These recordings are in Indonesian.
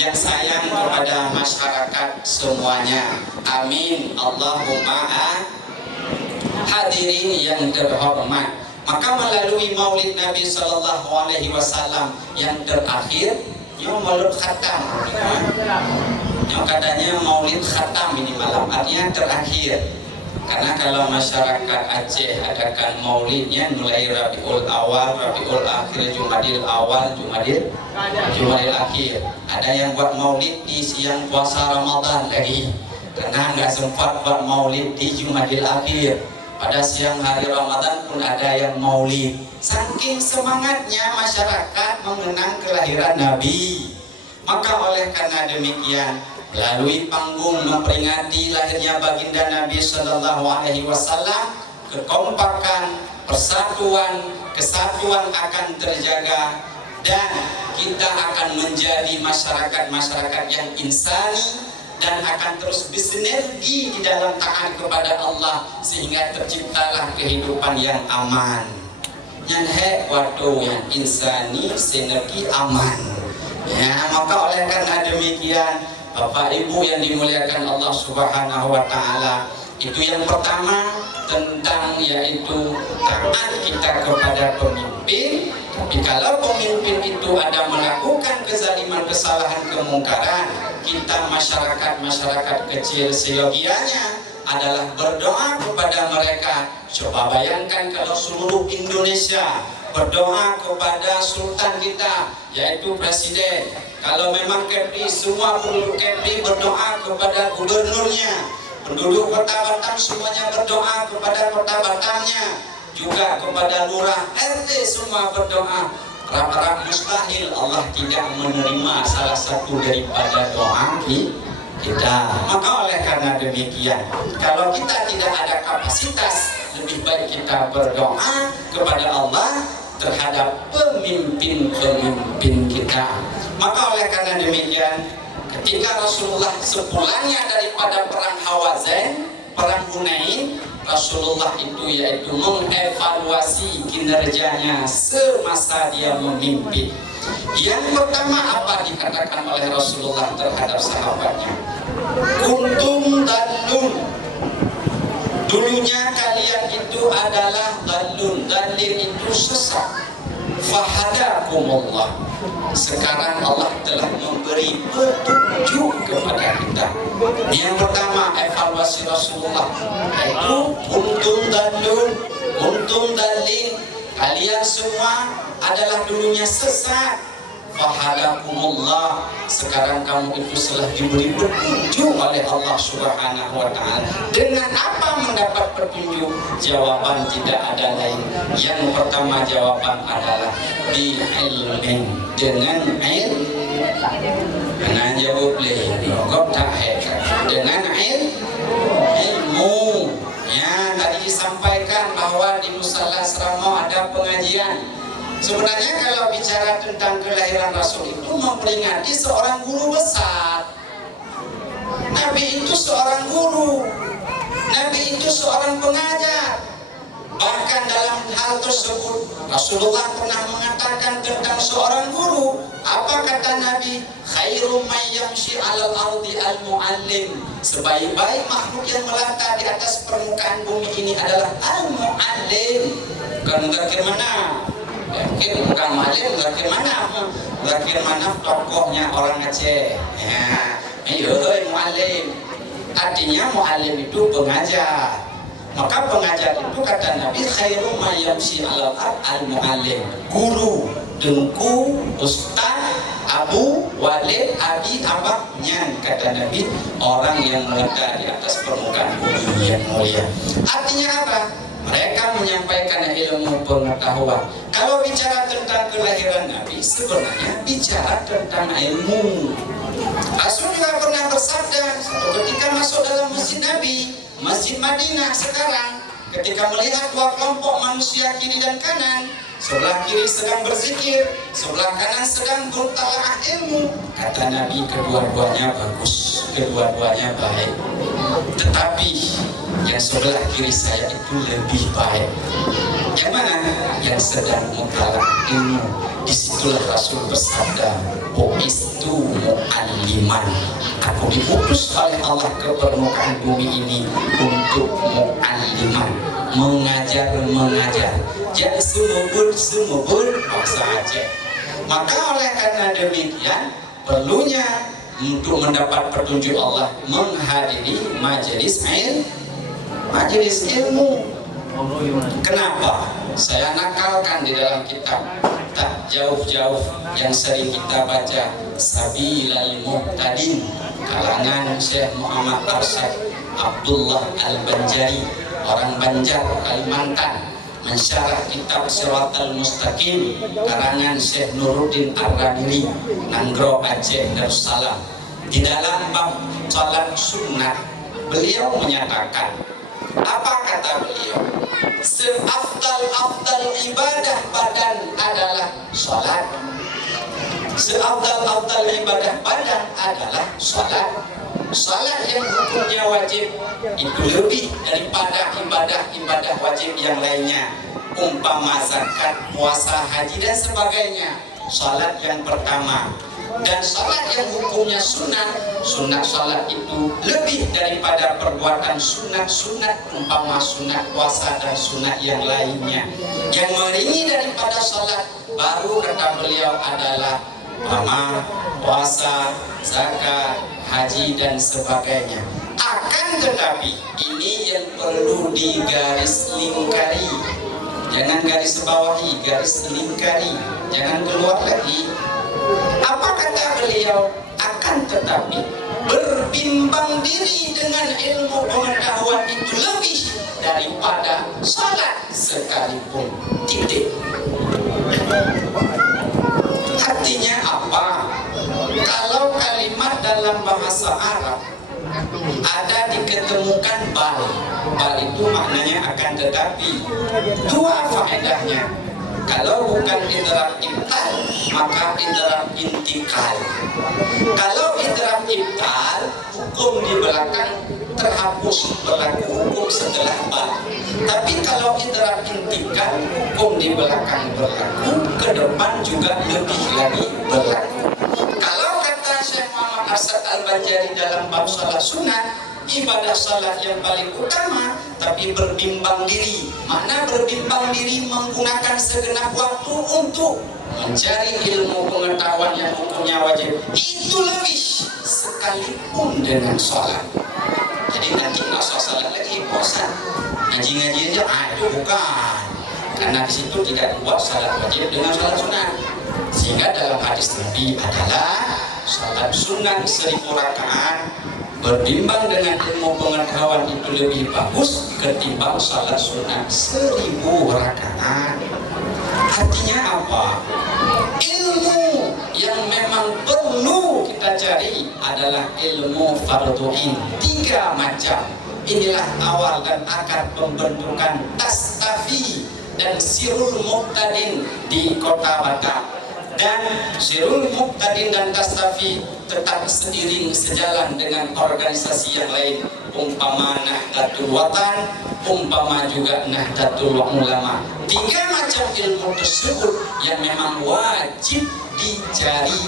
yang sayang kepada masyarakat semuanya. Amin. Allahumma hadirin yang terhormat. Maka melalui Maulid Nabi Sallallahu Alaihi Wasallam yang terakhir, yang Maulid Khatam, yang katanya Maulid Khatam ini malam, artinya terakhir. Karena kalau masyarakat Aceh adakan maulidnya mulai Rabiul Awal, Rabiul Akhir, Jumadil Awal, Jumadil Akhir. Ada yang buat maulid di siang puasa Ramadan lagi, karena nggak sempat buat maulid di Jumadil Akhir. Pada siang hari Ramadan pun ada yang maulid. Saking semangatnya masyarakat mengenang kelahiran Nabi. Maka oleh karena demikian, melalui panggung memperingati lahirnya baginda Nabi Sallallahu Alaihi Wasallam, kekompakan, persatuan, kesatuan akan terjaga, dan kita akan menjadi masyarakat yang insani dan akan terus bersinergi di dalam taat kepada Allah sehingga terciptalah kehidupan yang aman. Yang waktu yang insani, sinergi, aman. Ya, maka oleh karena demikian, Bapak Ibu yang dimuliakan Allah Subhanahu wa taala, itu yang pertama tentang yaitu taat kita kepada pemimpin. Tapi kalau pemimpin itu ada melakukan kezaliman, kesalahan, kemungkaran, kita masyarakat kecil seyogianya adalah berdoa kepada mereka. Coba bayangkan kalau seluruh Indonesia berdoa kepada sultan kita, yaitu presiden. Kalau memang Kepri, semua penduduk Kepri berdoa kepada gubernurnya. Penduduk Kota Batam semuanya berdoa kepada Kota Batamnya, juga kepada lurah RT semua berdoa. Rap-rap mustahil Allah tidak menerima salah satu daripada doa kita. Maka oleh karena demikian, kalau kita tidak ada kapasitas, lebih baik kita berdoa kepada Allah terhadap pemimpin kita. Maka oleh karena demikian, ketika Rasulullah sepulangnya daripada perang Hawazin, perang Hunain, Rasulullah itu yaitu mengevaluasi kinerjanya semasa dia memimpin. Yang pertama apa dikatakan oleh Rasulullah terhadap sahabatnya? Kuntum dallun. Dulunya kalian itu adalah dallun. Dalil itu sesat. Fahadakumullah. Sekarang Allah telah memberi petunjuk kepada kita. Yang pertama evaluasi Rasulullah, yaitu kuntum dallun, kuntum dallin. Kalian semua adalah dulunya sesat. Fahadakumullah. Sekarang kamu itu telah diberi petunjuk oleh Allah Subhanahu wa taala. Dengan apa mendapat petunjuk? Jawaban tidak ada lain. Yang pertama jawaban adalah bi ilmin, dengan ilmu. Nah jawab dengan ilmu. Ya, tadi disampaikan bahwa di Musalla Asrama ada pengajian. Sebenarnya kalau bicara tentang kelahiran Rasul itu memperingati seorang guru besar. Nabi itu seorang guru, Nabi itu seorang pengajar. Bahkan dalam hal tersebut Rasulullah pernah mengatakan tentang seorang guru. Apa kata Nabi? Khairum may yamshi 'alal ardi al-muallim. Sebaik-baik makhluk yang melata di atas permukaan bumi ini adalah al-muallim. Bukan mengakir mana? Mungkin bukan muallim, mengakir mana? Mengakir mana tokohnya orang Aceh. Ya, muallim. Artinya muallim itu pengajar. Maka pengajar itu kata Nabi khairum may yamshi 'alal ard al-muallim. Guru, dengku, ustaz, abu, walid, abi, abahnya, kata Nabi, orang yang melata di atas permukaan bumi yang mulia. Artinya apa? Mereka menyampaikan ilmu pengetahuan. Kalau bicara tentang kelahiran Nabi, sebenarnya bicara tentang ilmu. Rasul juga pernah bersabda ketika masuk dalam masjid Nabi, Masjid Madinah sekarang, ketika melihat dua kelompok manusia kiri dan kanan, sebelah kiri sedang berzikir, sebelah kanan sedang bertalaah ilmu, kata Nabi kedua-duanya bagus, kedua-duanya baik. Tetapi yang sebelah kiri saya itu lebih baik. Yang mana? Yang sedang mutalaah ilmu. Disitulah Rasul bersabda, "Bu'istu mu'allim." mu'alliman. Aku diutus oleh Allah ke permukaan bumi ini untuk mu'alliman, mengajar. Ya sumubur bahasa Aceh. Maka oleh karena demikian perlunya untuk mendapat petunjuk Allah menghadiri majelis ilmu. Kenapa? Saya nakalkan di dalam kitab tak jauh-jauh yang sering kita baca, Sabilal Muhtadin, kalangan Syekh Muhammad Arsyad Abdullah Al-Banjari, orang Banjar, Kalimantan, mensyarah kitab Siratal Mustaqim karangan Syekh Nuruddin Ar-Ramili, Nanggro Aceh Darussalam. Di dalam bab salat sunnah beliau menyatakan, apa kata beliau? Seafdal ibadah badan adalah salat. Seafdal ibadah badan adalah salat. Salat yang hukumnya wajib itu lebih daripada ibadah wajib yang lainnya, umpama zakat, puasa, haji dan sebagainya. Salat yang pertama. Dan salat yang hukumnya sunat salat itu lebih daripada perbuatan sunat, umpama sunat puasa dan sunat yang lainnya. Yang meringi daripada salat baru kata beliau adalah puasa, zakat, haji dan sebagainya. Akan tetapi ini yang perlu digaris lingkari, jangan garis bawahi, garis lingkari, jangan keluar lagi. Apa kata beliau? Akan tetapi berbimbang diri dengan ilmu pengetahuan itu lebih daripada salat sekalipun. Titik. Artinya apa? Kalau kalimat dalam bahasa Arab ada diketemukan bal itu maknanya akan tetapi. Dua faedahnya. Kalau bukan idrak ibtal, maka idrak intikal. Kalau idrak ibtal, hukum di belakang terhapus, berlaku hukum setelah bal. Tapi kalau idrak intikal, hukum di belakang berlaku, ke depan juga lebih lagi berlaku. Kalau kata Syekh Muhammad Arsyad Al-Banjari dalam bab salat sunat, ibadah salat yang paling utama, tapi berbimbang diri. Makna berbimbang diri menggunakan segenap waktu untuk mencari ilmu pengetahuan yang hukumnya wajib. Itu lebih sekalipun dengan salat. Jadi nanti nggak usah salat lagi, bosan. Ngaji-ngaji aja, itu bukan. Karena di situ tidak buat salat wajib dengan salat sunat. Sehingga dalam hadis Nabi adalah salat sunat 1000 rakaat berbimbang dengan ilmu pengetahuan itu lebih bagus ketimbang salat sunat 1000 rakaat. Artinya apa? Ilmu yang memang perlu kita cari adalah ilmu fardhu'in. 3 macam. Inilah awal dan akar pembentukan Tastafi dan Sirul Muqtadin di Kota Batam. Dan Sirul Muqtadin dan Tastafi tetap seiring sejalan dengan organisasi yang lain, umpama Nahdlatul Watan, umpama juga Nahdlatul Ulama. 3 macam ilmu tersebut yang memang wajib dicari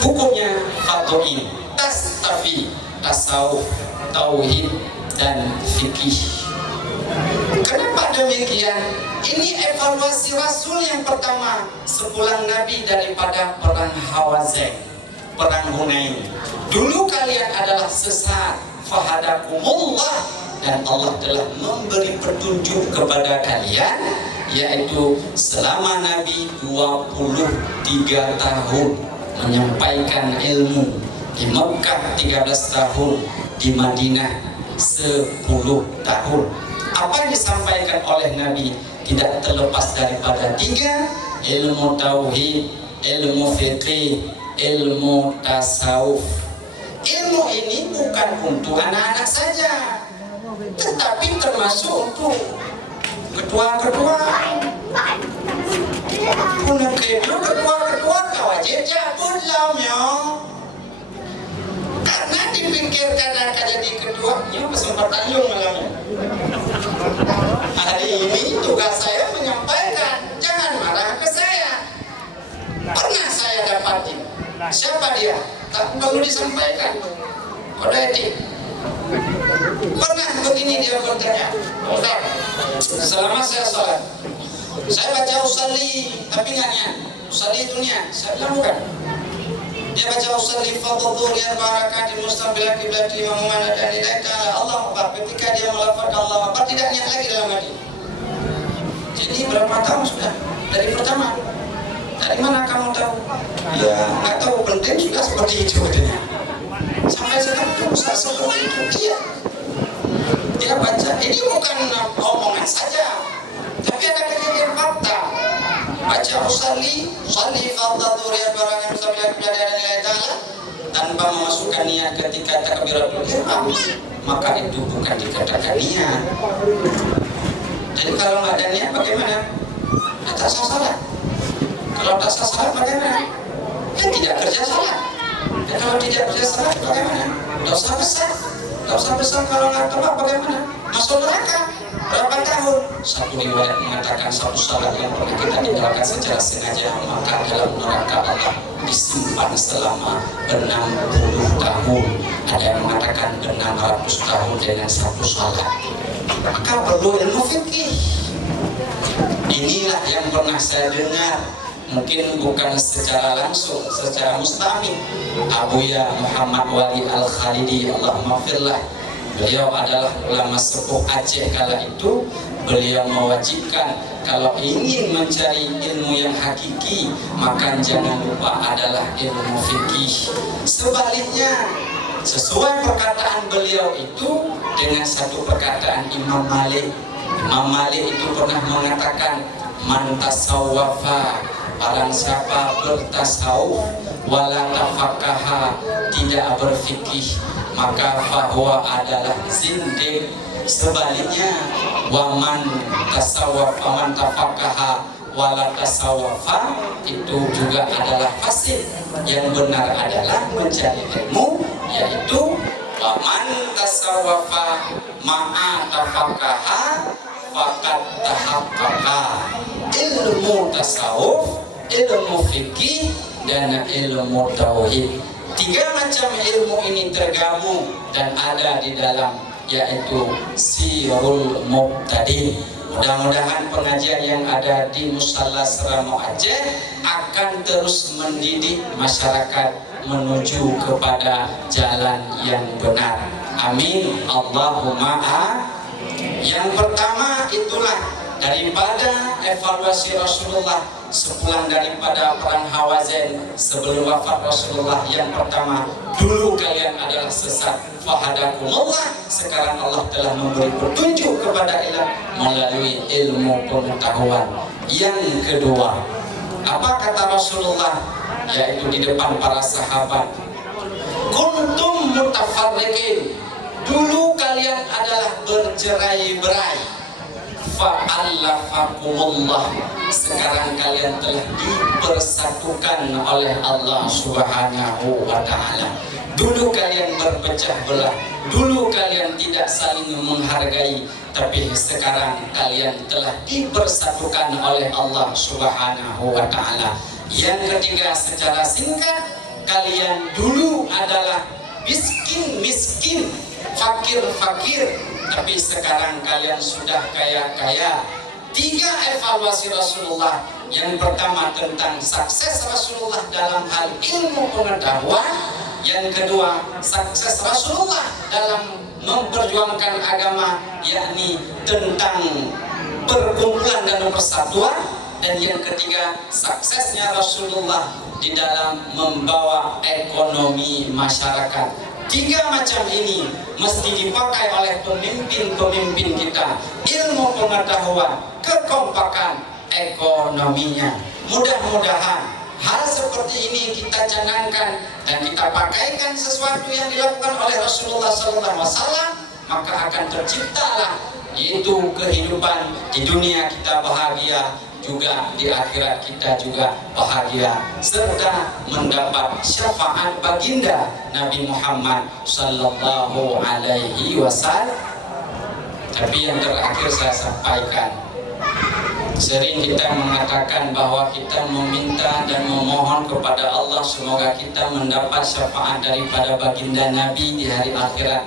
hukumnya fardhu'in, tastafi, tasawuf, tauhid dan fikih. Kenapa demikian? Ini evaluasi Rasul yang pertama sepulang Nabi daripada perang Hawazin, perang Hunain. Dulu kalian adalah sesat, fahadakumullah, dan Allah telah memberi petunjuk kepada kalian, yaitu selama Nabi 23 tahun menyampaikan ilmu, di Mekah 13 tahun, di Madinah 10 tahun. Apa yang disampaikan oleh Nabi tidak terlepas daripada 3: ilmu tauhid, ilmu fikih, ilmu tasawuf. Ilmu ini bukan untuk anak-anak saja, tetapi termasuk untuk ketua-ketua. Punya ketua wajib jabut lamnya. Karena dipikirkan akan jadi ketua, ini kesempatan yung malamnya. Hari ini tugas saya menyampaikan, jangan marah ke saya. Pernah saya dapatin. Siapa dia? tak perlu disampaikan. Kode etik. Pernah begini dia bertanya, Ustaz, selama saya sholat, saya baca usalli tapi nggak niat. Usalli itu niat. Saya bilang bukan. Dia baca usalli fadhur ya barakat di mustaqbil kiblat imam mana dan nilai ta'ala Allah Akbar. Ketika dia melafazkan Allah Akbar tidak niat lagi dalam hati. Jadi berapa tahun sudah dari pertama? Dari mana kamu tahu? Ya nggak tahu, penting sudah seperti itu katanya. Sampai sekarang Ustaz seperti itu. Iya. Dia baca, ini bukan omongan saja, tapi ada kejadian fakta. Baca usalli fadhur ya barakat mustaqbil kiblat dan nilai ta'ala tanpa memasukkan niat ketika takbiratul ihram, maka itu bukan dikatakan niat. Jadi kalau nggak ada niat bagaimana? Tak sah salat. Kalau tak sah salat bagaimana? Ya tidak kerja salat. Dan kalau tidak kerja salat bagaimana? Dosa besar. Dosa besar kalau nggak tebak bagaimana? Masuk neraka. Berapa tahun? Satu riwayat mengatakan satu salat yang pernah kita tinggalkan secara sengaja, maka dalam neraka Allah disimpan selama 60 tahun. Ada yang mengatakan 600 tahun dengan satu salat. Maka perlu ilmu fikih. Inilah yang pernah saya dengar, mungkin bukan secara langsung, secara mustami. Abuya Muhammad Wali Al-Khalidi, Allahumma firlah. Beliau adalah ulama sepuh Aceh kala itu. Beliau mewajibkan kalau ingin mencari ilmu yang hakiki, maka jangan lupa adalah ilmu fikih. Sebaliknya, sesuai perkataan beliau itu dengan satu perkataan Imam Malik. Imam Malik itu pernah mengatakan, man tasawwafa, barang siapa bertasawuf wala tafaqaha, tidak berfikih, maka fahuwa adalah zindiq. Sebaliknya, waman tasawwafa man tafaqaha wala tasawwafa, itu juga adalah fasik. Yang benar adalah mencari ilmu, yaitu waman tasawwafa ma'a tafaqaha faqad tahaqqaqa. Ilmu tasawuf, ilmu fikih, dan ilmu tauhid. 3 macam ilmu ini tergabung dan ada di dalam, yaitu Sirul Mubtadi. Mudah-mudahan pengajian yang ada di Musalla Seramo Aceh akan terus mendidik masyarakat menuju kepada jalan yang benar. Amin. Allahumma amin. Yang pertama itulah daripada evaluasi Rasulullah sepulang daripada perang Hawazin sebelum wafat Rasulullah. Yang pertama, dulu kalian adalah sesat, fahadakumullah, sekarang Allah telah memberi petunjuk kepada ilah melalui ilmu pengetahuan. Yang kedua, apa kata Rasulullah, yaitu di depan para sahabat, kuntum mutafarriqin, dulu kalian adalah bercerai-berai, fa'allafakumullah, sekarang kalian telah dipersatukan oleh Allah Subhanahu wa ta'ala. Dulu kalian berpecah belah, dulu kalian tidak saling menghargai, tapi sekarang kalian telah dipersatukan oleh Allah Subhanahu wa ta'ala. Yang ketiga, secara singkat, kalian dulu adalah miskin-miskin, fakir-fakir, tapi sekarang kalian sudah kaya-kaya. 3 evaluasi Rasulullah. Yang pertama tentang sukses Rasulullah dalam hal ilmu pengetahuan. Yang kedua, sukses Rasulullah dalam memperjuangkan agama, yakni tentang perkumpulan dan persatuan. Dan yang ketiga, suksesnya Rasulullah di dalam membawa ekonomi masyarakat. 3 macam ini mesti dipakai oleh pemimpin-pemimpin kita. Ilmu pengetahuan, kekompakan, ekonominya. Mudah-mudahan hal seperti ini kita canangkan dan kita pakaikan sesuatu yang dilakukan oleh Rasulullah SAW, maka akan terciptalah yaitu kehidupan di dunia kita bahagia, juga di akhirat kita juga bahagia, serta mendapat syafaat baginda Nabi Muhammad sallallahu alaihi wasallam. Tapi yang terakhir saya sampaikan, Sering kita mengatakan bahwa kita meminta dan memohon kepada Allah semoga kita mendapat syafaat daripada baginda Nabi di hari akhirat.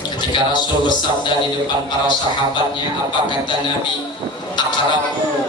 Ketika Rasul bersabda di depan para sahabatnya, apa kata Nabi? Aqrabu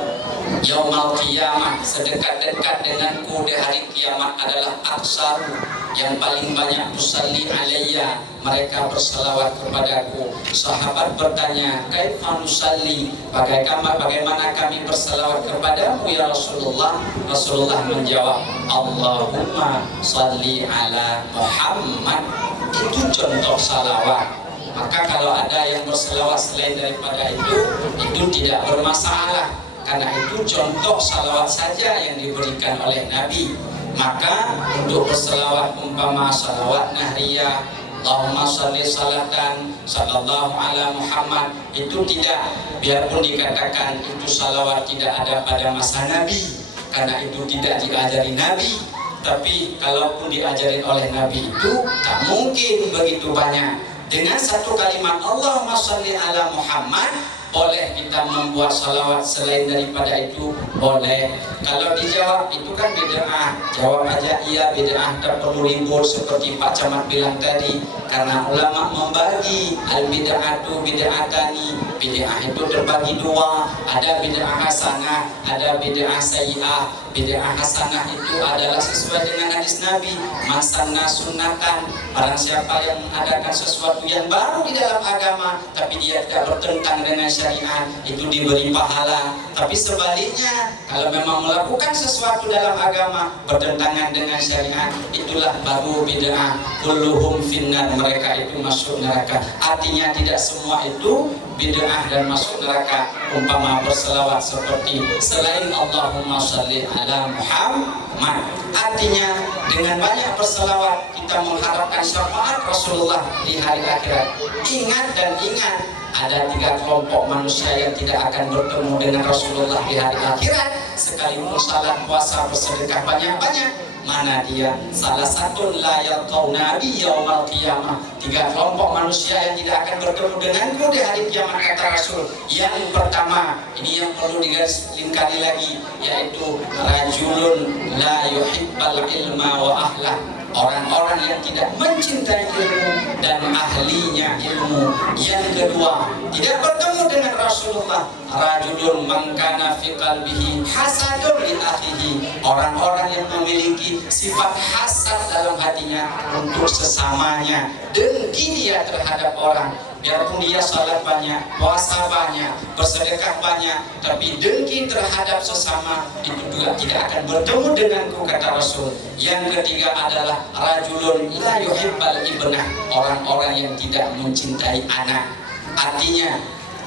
yaumal qiyamah, sedekat-dekat denganku di hari kiamat adalah aksaru, yang paling banyak tusalli alayya, mereka berselawat kepadaku. Sahabat bertanya, kaifa nusalli, bagaimana kami berselawat kepadamu ya Rasulullah? Rasulullah menjawab, Allahumma salli ala Muhammad. Itu contoh salawat. Maka kalau ada yang berselawat selain daripada itu tidak bermasalah, karena itu contoh salawat saja yang diberikan oleh Nabi. Maka untuk berselawat umpama salawat nahriyah, Allahumma sholli salatan sallallahu ala Muhammad, itu tidak, biarpun dikatakan itu salawat tidak ada pada masa Nabi, karena itu tidak diajari Nabi. Tapi kalaupun diajarin oleh Nabi itu tak mungkin begitu banyak. Dengan satu kalimat Allahumma sholli ala Muhammad, boleh kita membuat salawat selain daripada itu, boleh. Kalau dijawab itu kan bid'ah, jawab aja iya bid'ah, tak perlu ribut seperti Pak Camat bilang tadi. Karena ulama membagi al-bid'atu bid'atani, bid'ah itu terbagi dua, ada bid'ah hasanah, ada bid'ah sayyi'ah. Bid'ah hasanah itu adalah sesuai dengan hadis Nabi, masanna sunnatan, barang siapa yang mengadakan sesuatu yang baru di dalam agama tapi dia tidak bertentang dengan syariat, itu diberi pahala. Tapi sebaliknya, kalau memang melakukan sesuatu dalam agama bertentangan dengan syariat, itulah baru bid'ah. Kulluhum finnar, mereka itu masuk neraka. Artinya tidak semua itu bid'ah dan masuk neraka. Umpama berselawat seperti selain Allahumma sholli ala Muhammad, artinya dengan banyak berselawat kita mengharapkan syafaat Rasulullah di hari akhirat. Ingat dan ingat, ada 3 kelompok manusia yang tidak akan bertemu dengan Rasulullah di hari akhirat. Sekalipun salat, puasa, bersedekah banyak-banyak, mana dia? Salah satu la yalqau nabi yaumal qiyamah. 3 kelompok manusia yang tidak akan bertemu denganku di hari kiamat, kata Rasul. Yang pertama, ini yang perlu digarisbawahi lagi, yaitu rajulun la yuhibbal ilma wa ahlah. Orang-orang yang tidak mencintai ilmu dan ahlinya ilmu. Yang kedua, tidak bertemu dengan Rasulullah. Rajulun man kana fi qalbihi hasadun li akhihi. Orang-orang yang memiliki sifat hasad dalam hatinya untuk sesamanya, dengki dia terhadap orang. Biarpun dia salat banyak, puasa banyak, bersedekah banyak, tapi dengki terhadap sesama, itu juga tidak akan bertemu denganku, kata Rasul. Yang ketiga adalah rajulun la yuhibbal ibnah, orang-orang yang tidak mencintai anak. Artinya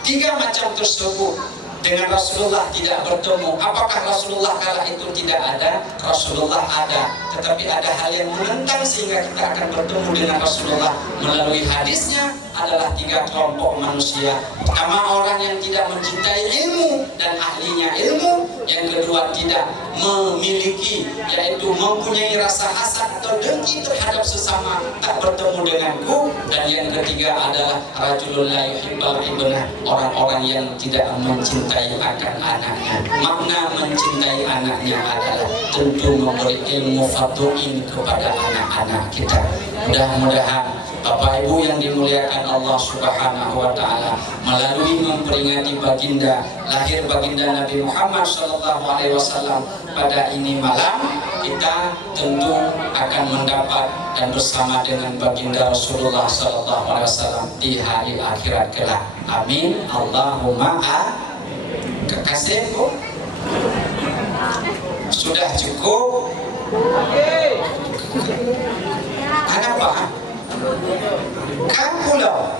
3 macam tersebut dengan Rasulullah tidak bertemu. Apakah Rasulullah kala itu tidak ada? Rasulullah ada, tetapi ada hal yang menentang sehingga kita akan bertemu dengan Rasulullah. Melalui hadisnya adalah 3 kelompok manusia. Pertama, orang yang tidak mencintai ilmu dan ahlinya ilmu. Yang kedua, tidak memiliki, yaitu mempunyai rasa hasad atau dengki terhadap sesama, tak bertemu denganku. Dan yang ketiga adalah rajulun la yuhibbal ibnah, orang-orang yang tidak mencintai akan anaknya. Makna mencintai anaknya adalah tentu memberi ilmu fatuin kepada anak-anak kita. Mudah-mudahan Bapak Ibu yang dimuliakan Allah Subhanahu wa taala, melalui memperingati baginda, lahir baginda Nabi Muhammad sallallahu alaihi wasallam pada ini malam, kita tentu akan mendapat dan bersama dengan baginda Rasulullah sallallahu alaihi wasallam di hari akhirat kelak. Amin. Allahumma kekasih Bu. Sudah cukup? Kenapa? Kan pulau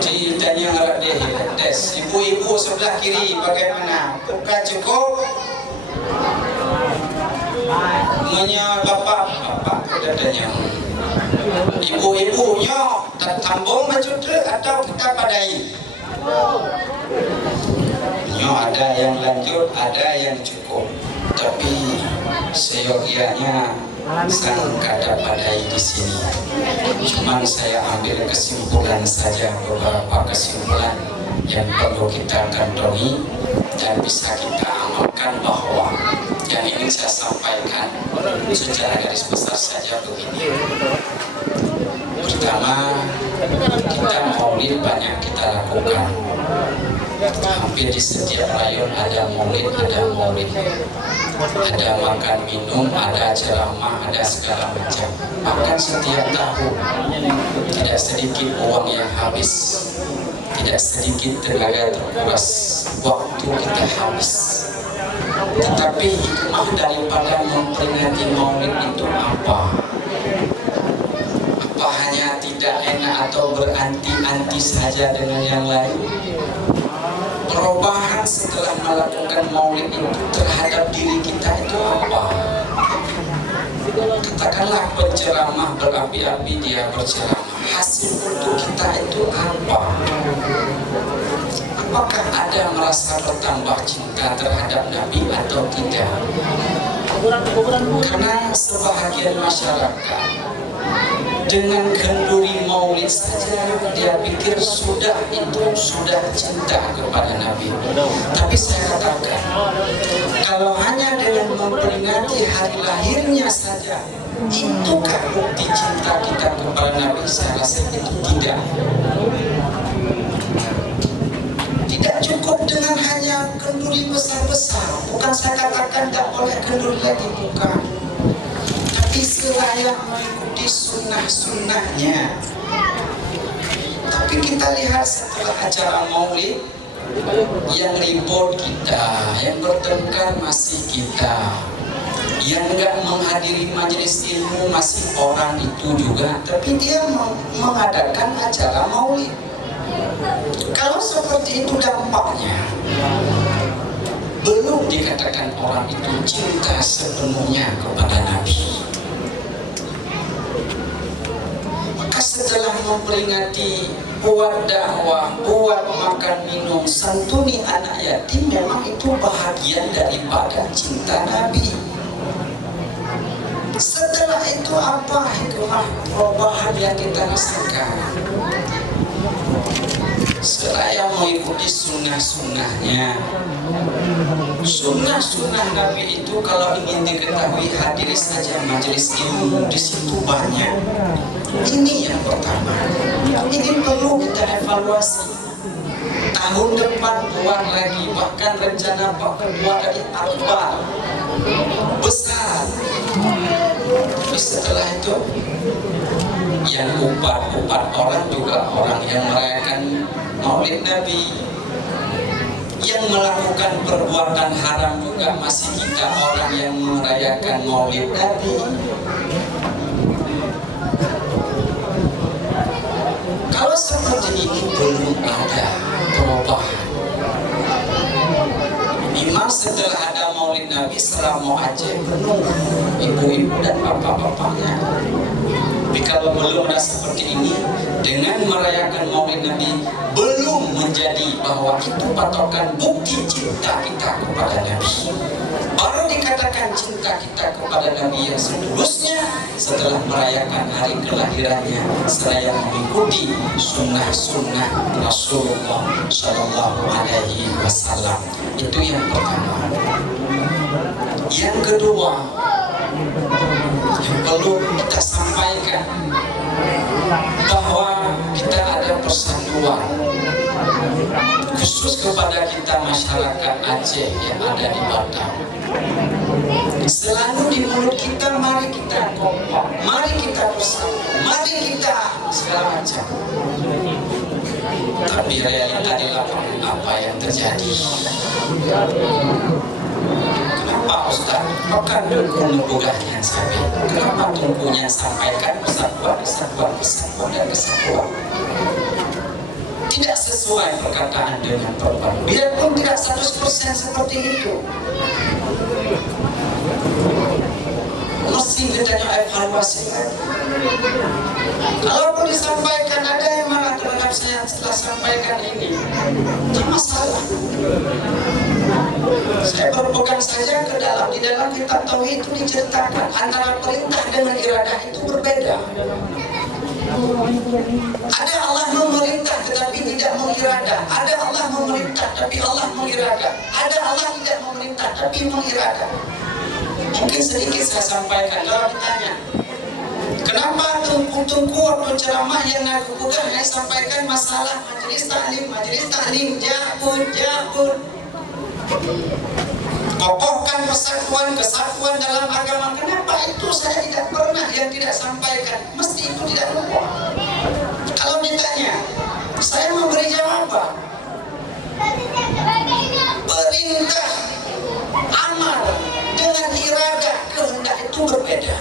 ditanya ngarap dia tes. Ibu-ibu sebelah kiri bagaimana? Bukan cukup? Punya bapak katanya. Ibu-ibunya tambung baju atau kita padai? Ada yang lanjut, ada yang cukup. Tapi seyogianya Saya dapat di sini. Cuman saya ambil kesimpulan saja, beberapa kesimpulan yang perlu kita kantongi dan bisa kita amalkan, bahwa yang ingin saya sampaikan secara garis besar saja begini. Pertama, kita maulid banyak kita lakukan. Hampir di setiap rayon ada maulid, ada makan minum, ada ceramah, ada segala macam. Bahkan setiap tahun tidak sedikit uang yang habis, tidak sedikit tenaga terkuras, waktu kita habis. Tetapi hikmah daripada memperingati maulid itu apa? Apa hanya tidak enak atau beranti-anti saja dengan yang lain? Perubahan setelah melakukan maulid itu terhadap diri kita itu apa? Katakanlah penceramah berapi-api dia berceramah, hasil untuk kita itu apa? Apakah ada merasa bertambah cinta terhadap Nabi atau tidak? Karena sebahagian masyarakat dengan kenduri maulid saja dia pikir sudah cinta kepada Nabi. Tapi saya katakan, kalau hanya dengan memperingati hari lahirnya saja, itukah bukti cinta kita kepada Nabi? Saya rasa itu tidak. Tidak cukup dengan hanya kenduri besar-besar. Bukan saya katakan tidak boleh kenduri lagi, bukan. Tapi selayak mengikuti sunnah-sunnahnya. Tapi kita lihat setelah acara maulid, yang ribut kita, yang bertengkar masih kita, yang enggak menghadiri majelis ilmu masih orang itu juga. Tapi dia mengadakan acara maulid. Kalau seperti itu dampaknya, belum dikatakan orang itu cinta sepenuhnya kepada Nabi. Maka setelah memperingati, buat dakwah, buat makan minum, santuni anak yatim, memang itu bahagian daripada cinta Nabi. Setelah itu apa hikmah perubahan yang kita rasakan? Seraya mengikuti sunnah-sunnahnya. Sunnah-sunnah Nabi itu kalau ingin diketahui, hadiri saja majelis ilmu, di situ banyak. Ini yang pertama. Ini perlu kita evaluasi. Tahun depan buat lagi, bahkan rencana buat lagi akbar, besar. Tapi setelah itu, yang upat orang juga orang yang merayakan maulid Nabi, yang melakukan perbuatan haram juga masih kita orang yang merayakan maulid Nabi. Kalau seperti ini belum ada perubahan. Memang setelah ada maulid Nabi, Seramo Aceh penuh ibu-ibu dan bapak-bapaknya. Tapi kalau belum ada seperti ini, dengan merayakan maulid Nabi belum menjadi bahwa itu patokan bukti cinta kita kepada Nabi. Baru dikatakan cinta kita kepada Nabi yang seterusnya setelah merayakan hari kelahirannya, seraya mengikuti sunnah-sunnah Rasulullah Shallallahu Alaihi Wasallam. Itu yang pertama. Yang kedua, yang perlu kita sampaikan, bahwa kita ada persatuan khusus kepada kita masyarakat Aceh yang ada di Batam. Selalu di mulut kita, mari kita kompak, mari kita bersatu, mari kita segala macam. Tapi realita di lapangan apa yang terjadi? Kenapa Ustaz? Bukan tunggu-tunggunya sampai. Kenapa tunggunya sampaikan persatuan dan kesatuan? Tidak sesuai perkataan dengan perbuatan. Biarpun tidak 100% seperti itu. Mesti kita evaluasi lagi. Kalaupun disampaikan, ada yang marah terhadap saya setelah sampaikan ini, tidak masalah. Saya berpegang saja di dalam kitab tauhid itu diceritakan antara perintah dengan iradah itu berbeda. Ada Allah memerintah tetapi tidak mengiradah. Ada Allah memerintah tapi Allah mengiradah. Ada Allah tidak memerintah tapi mengiradah. Mungkin sedikit saya sampaikan. Kalau ditanya, kenapa tungku waktu ceramah yang aku pegang saya sampaikan masalah majelis taklim, jakun. Kokohkan persatuan, kesatuan dalam agama. Kenapa itu saya tidak pernah yang tidak sampaikan? Mesti itu tidak lupa. Kalau ditanya, saya memberi jawaban. Perintah, amal dengan iradah, kehendak itu berbeda.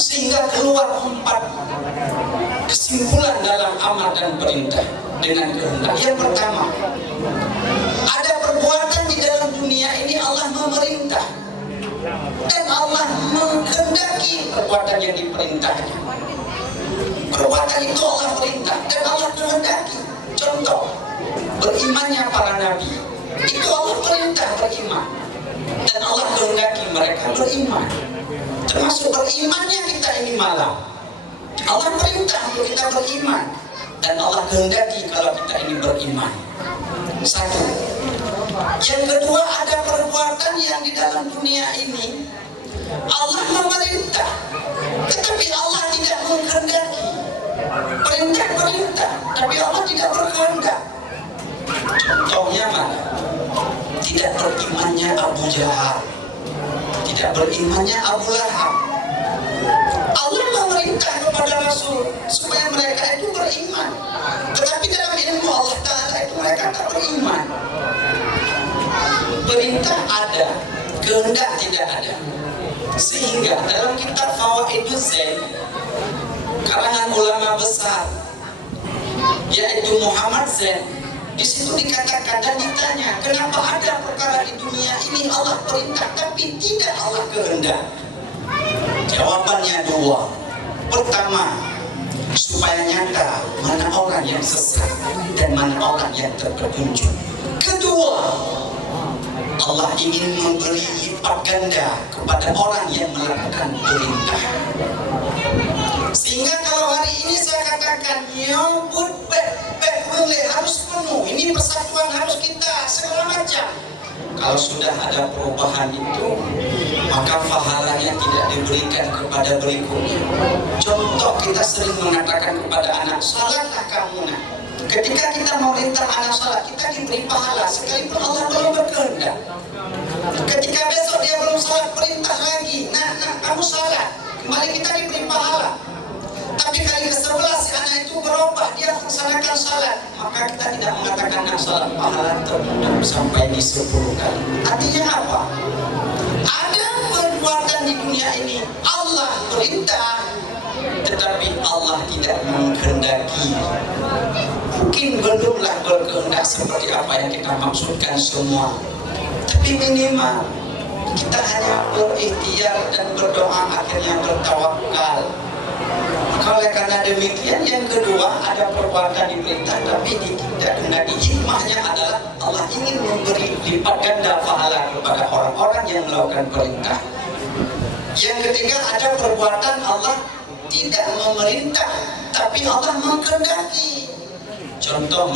Sehingga keluar 4 kesimpulan dalam amal dan perintah dengan kehendak. Yang pertama, ada perbuatan di dalam dunia ini Allah memerintah dan Allah menghendaki perbuatan yang diperintahnya. Perbuatan itu Allah perintah dan Allah kehendaki. Contoh, berimannya para nabi itu Allah perintah beriman dan Allah kehendaki mereka beriman. Termasuk berimannya kita ini malam, Allah perintah untuk kita beriman dan Allah kehendaki kalau kita ini beriman. Satu. Yang kedua, ada perbuatan yang di dalam dunia ini Allah memerintah tetapi Allah tidak menghendaki. Perintah tapi Allah tidak berkehendak. Contohnya mana? Tidak berimannya Abu Jahal, tidak berimannya Abu Lahab. Allah memerintah kepada Rasul supaya mereka itu beriman, tetapi dalam ilmu Allah Ta'ala itu mereka tak beriman. Perintah ada, kehendak tidak ada. Sehingga dalam kitab Fawaiduz Zain kalangan ulama besar yaitu Muhammad Zain, di situ dikatakan dan ditanya, kenapa ada perkara di dunia ini Allah perintah tapi tidak Allah kehendak? Jawabannya 2. Pertama, supaya nyata mana orang yang sesat dan mana orang yang terpetunjuk. Kedua, Allah ingin memberi lipat ganda kepada orang yang melakukan perintah. Sehingga kalau hari ini saya katakan nyambut harus penuh, ini persatuan harus kita segala macam. Kalau sudah ada perubahan itu, maka pahalanya tidak diberikan kepada berikutnya. Contoh, kita sering mengatakan kepada anak, salatlah kamu nak. Ketika kita mau perintah anak salat, kita diberi pahala sekalipun Allah belum berkehendak. Ketika besok dia belum salat, perintah lagi, nak kamu salat, kembali kita diberi pahala. Tapi kali ke-11 si anak itu berubah, dia melaksanakan salat, maka kita tidak mengatakan nak salat, pahala tertunda sampai di 10 kali. Artinya apa? Ada perbuatan di dunia ini Allah perintah tetapi Allah tidak menghendaki. Mungkin belumlah berkehendak seperti apa yang kita maksudkan semua, tapi minimal kita hanya berikhtiar dan berdoa, akhirnya bertawakal. Oleh karena demikian, yang kedua, ada perbuatan diperintah tapi tidak kehendaki. Hikmahnya adalah Allah ingin memberi lipat ganda pahala kepada orang-orang yang melakukan perintah. Yang ketiga, ada perbuatan Allah tidak memerintah tapi Allah menghendaki. Contoh